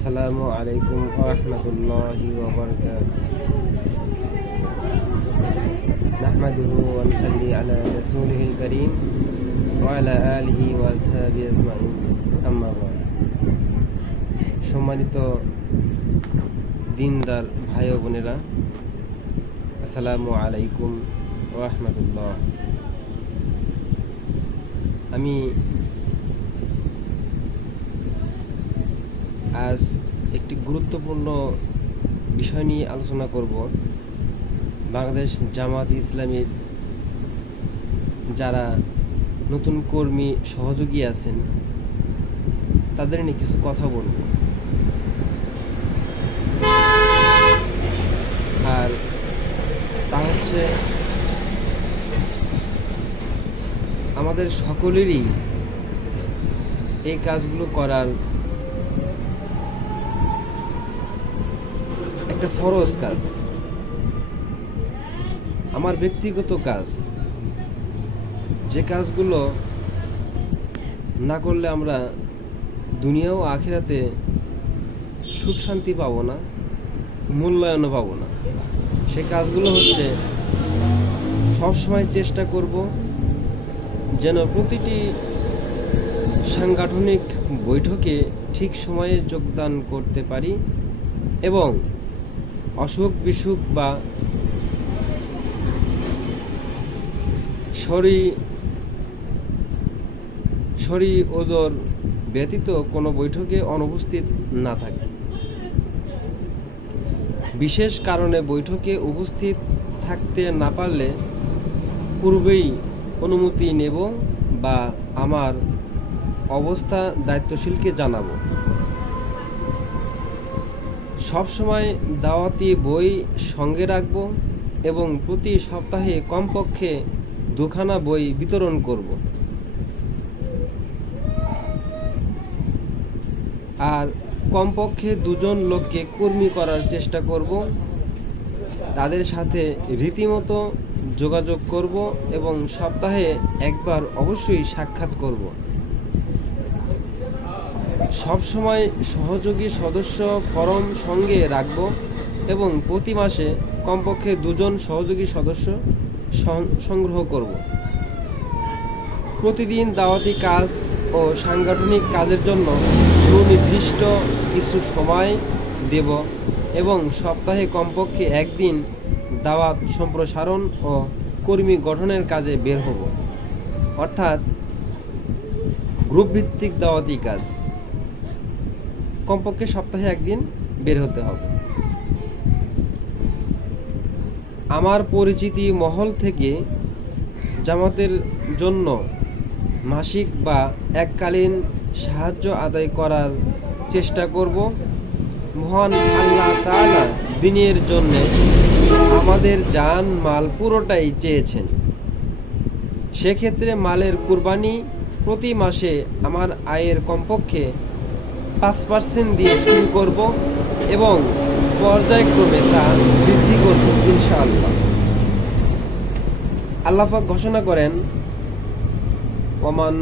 আসসালামু আলাইকুম রহমতুল্লাহি نحمده ونصلي على رسوله الكريم وعلى آله وأصحابه أجمعين أما بعد সম্মানিত দিনদার ভাই ও বোনেরা আসসালামু আলাইকুম রহমতুল্লাহ আমি আজ একটি গুরুত্বপূর্ণ বিষয় নিয়ে আলোচনা করব। বাংলাদেশ জামাত ইসলামীর যারা নতুন কর্মী সহযোগী আছেন, তাদের নিয়ে কিছু কথা বলব। আর তা হচ্ছে, আমাদের সকলেরই এই কাজগুলো করার একটা ফরজ কাজ। আমার ব্যক্তিগত কাজ। যে কাজগুলো না করলে আমরা দুনিয়া ও আখেরাতে সুখ শান্তি পাবো না, মূল্যায়নও পাবো না। সে কাজগুলো হচ্ছে সবসময় চেষ্টা করব যেন প্রতিটি সাংগঠনিক বৈঠকে ঠিক সময়ে যোগদান করতে পারি এবং অসুখ বিসুখ বা শরী শরী ওজোর ব্যতীত কোনো বৈঠকে অনুপস্থিত না থাকে। বিশেষ কারণে বৈঠকে উপস্থিত থাকতে না পারলে পূর্বেই অনুমতি নেব বা আমার অবস্থা দায়িত্বশীলকে জানাব। সবসময় দাওয়াতি বই সঙ্গে রাখব এবং প্রতি সপ্তাহে কমপক্ষে দুখানা বই বিতরণ করব। আর কমপক্ষে দুজন লোককে কর্মী করার চেষ্টা করব। তাদের সাথে রীতিমতো যোগাযোগ করব এবং সপ্তাহে একবার অবশ্যই সাক্ষাৎ করব। সবসময় সহযোগী সদস্য ফরম সঙ্গে রাখব এবং প্রতি মাসে কমপক্ষে দুজন সহযোগী সদস্য সংগ্রহ করব। প্রতিদিন দাওয়াতি কাজ ও সাংগঠনিক কাজের জন্য সুনির্দিষ্ট কিছু সময় দেব এবং সপ্তাহে কমপক্ষে একদিন দাওয়াত সম্প্রসারণ ও কর্মী গঠনের কাজে বের হব। অর্থাৎ গ্রুপ ভিত্তিক দাওয়াতি কাজ। কমপক্ষে সপ্তাহে একদিন বের হতে হবে। আমার পরিচিতি মহল থেকে জামাতের জন্য মাসিক বা এককালীন সাহায্য আদায় করার চেষ্টা করব। মহান আল্লাহ তাআলা দিনের জন্য আমাদের জান মাল পুরোটাই চেয়েছেন। সেক্ষেত্রে মালের কুরবানি প্রতি মাসে আমার আয়ের কমপক্ষে পাঁচ পার্সেন্ট দিয়ে শুরু করব এবং পর্যায়ক্রমে তা বৃদ্ধি করব ইনশাআল্লাহ আল্লাহাক ঘোষণা করেন ওমান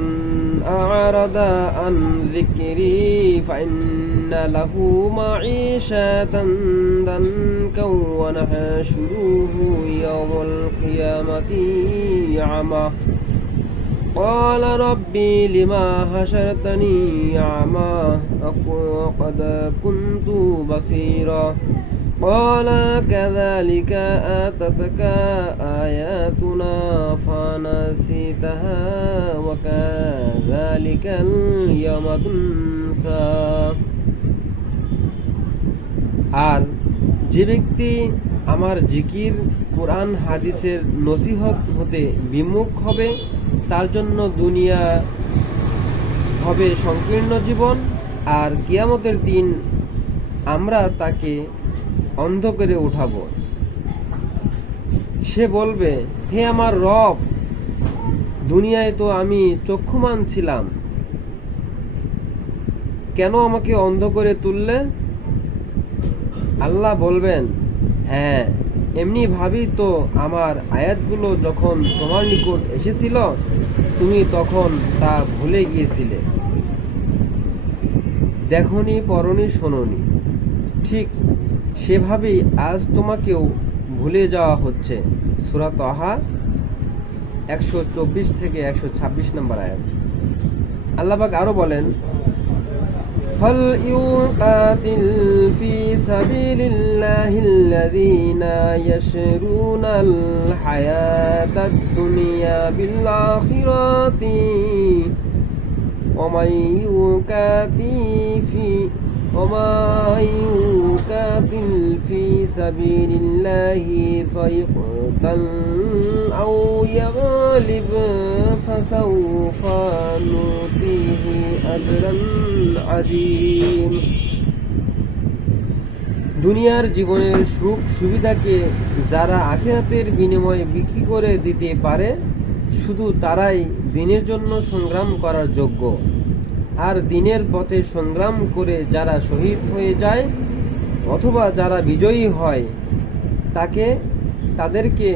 أعرض عن ذكري فإن له معيشة ضنكا ونحشره يوم القيامة أعمى قال ربي لما حشرتني أعمى وقد كنت بصيرا قال كذلك آتتك آياتنا فنسيتها وكذلك اليوم تنسى আর যে ব্যক্তি আমার জিকির কোরআন হাদিসের নসিহত হতে বিমুখ হবে তার জন্য দুনিয়া হবে সংকীর্ণ জীবন আর কিয়ামতের দিন আমরা তাকে অন্ধ করে উঠাব। সে বলবে, হে আমার রব, দুনিয়ায় তো আমি চক্ষুমান ছিলাম। কেন আমাকে অন্ধ করে তুললে? আল্লাহ বলবেন হ্যাঁ এমনি ভাবি তো আমার আয়াতগুলো যখন তোমার নিকট এসেছিল, তুমি তখন তা ভুলে গিয়েছিলে। দেখনি পরনি শোনি ঠিক সেভাবেই আজ তোমাকেও ভুলে যাওয়া হচ্ছে সুরাত আহা একশো চব্বিশ থেকে একশো ছাব্বিশ নম্বর আয়াত। আল্লাহবাক আরও বলেন فليقاتل في سبيل الله الذين يشرون الحياة الدنيا بالآخرة. ومن يقاتل في ومن يقاتل في سبيل الله فيقتل أو يغلب. فسوف نؤتيه أجرا عظيم দুনিয়ার জীবনের সুখ সুবিধাকে যারা আখিরাতের বিনিময়ে বিক্রি করে দিতে পারে শুধু তারাই দিনের জন্য সংগ্রাম করার যোগ্য আর দিনের পথে সংগ্রাম করে যারা শহীদ হয়ে যায় অথবা যারা বিজয়ী হয় তাকে তাদেরকে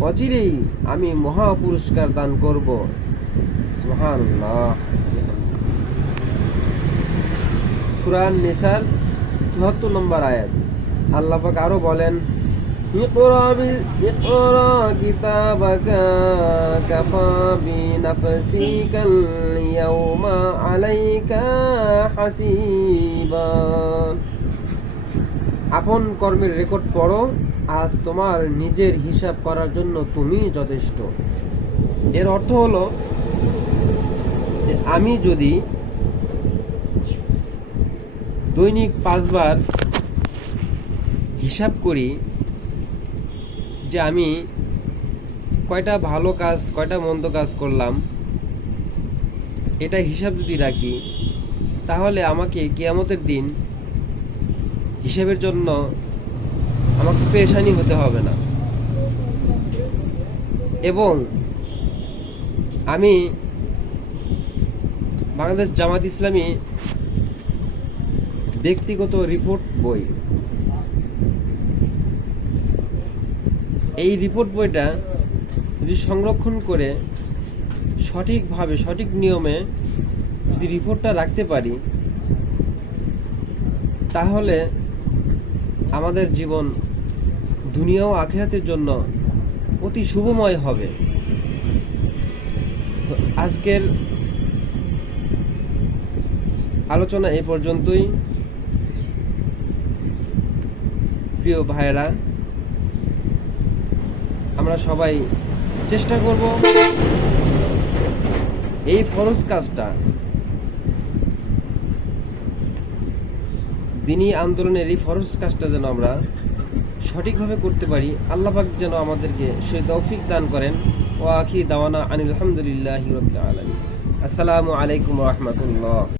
অচিরেই আমি মহা পুরস্কার দান করব। সুরান নেশার চুহাত্তর নম্বর আয়াত। আল্লাপাক আরও বলেন আপন কর্মের রেকর্ড পড়ো। আজ তোমার নিজের হিসাব করার জন্য তুমি যথেষ্ট। এর অর্থ হলো আমি যদি দৈনিক পাঁচবার হিসাব করি যে আমি কয়টা ভালো কাজ, কয়টা মন্দ কাজ করলাম, এটা হিসাব যদি রাখি, তাহলে আমাকে কেয়ামতের দিন হিসাবের জন্য আমাকে পেশানি হতে হবে না। এবং আমি বাংলাদেশ জামাত ইসলামী ব্যক্তিগত রিপোর্ট বই। এই রিপোর্ট বইটা যদি সংরক্ষণ করে সঠিকভাবে, সঠিক নিয়মে যদি রিপোর্টটা রাখতে পারি, তাহলে আমাদের জীবন দুনিয়া ও আখেরাতের জন্য অতি শুভময় হবে। আজকের আলোচনা এই পর্যন্তই। প্রিয় ভাইয়েরা, আমরা সবাই চেষ্টা করব এই ফরজ কাজটা দিনী আন্দোলনের এই ফরজ কাজটা যেন আমরা সঠিকভাবে করতে পারি আল্লাহাক যেন আমাদেরকে সে তৌফিক দান করেন। ও আখি দাওয়ানা আনিল আলহামদুলিল্লাহ আসসালামু আলাইকুম রহমতুল্লাহ।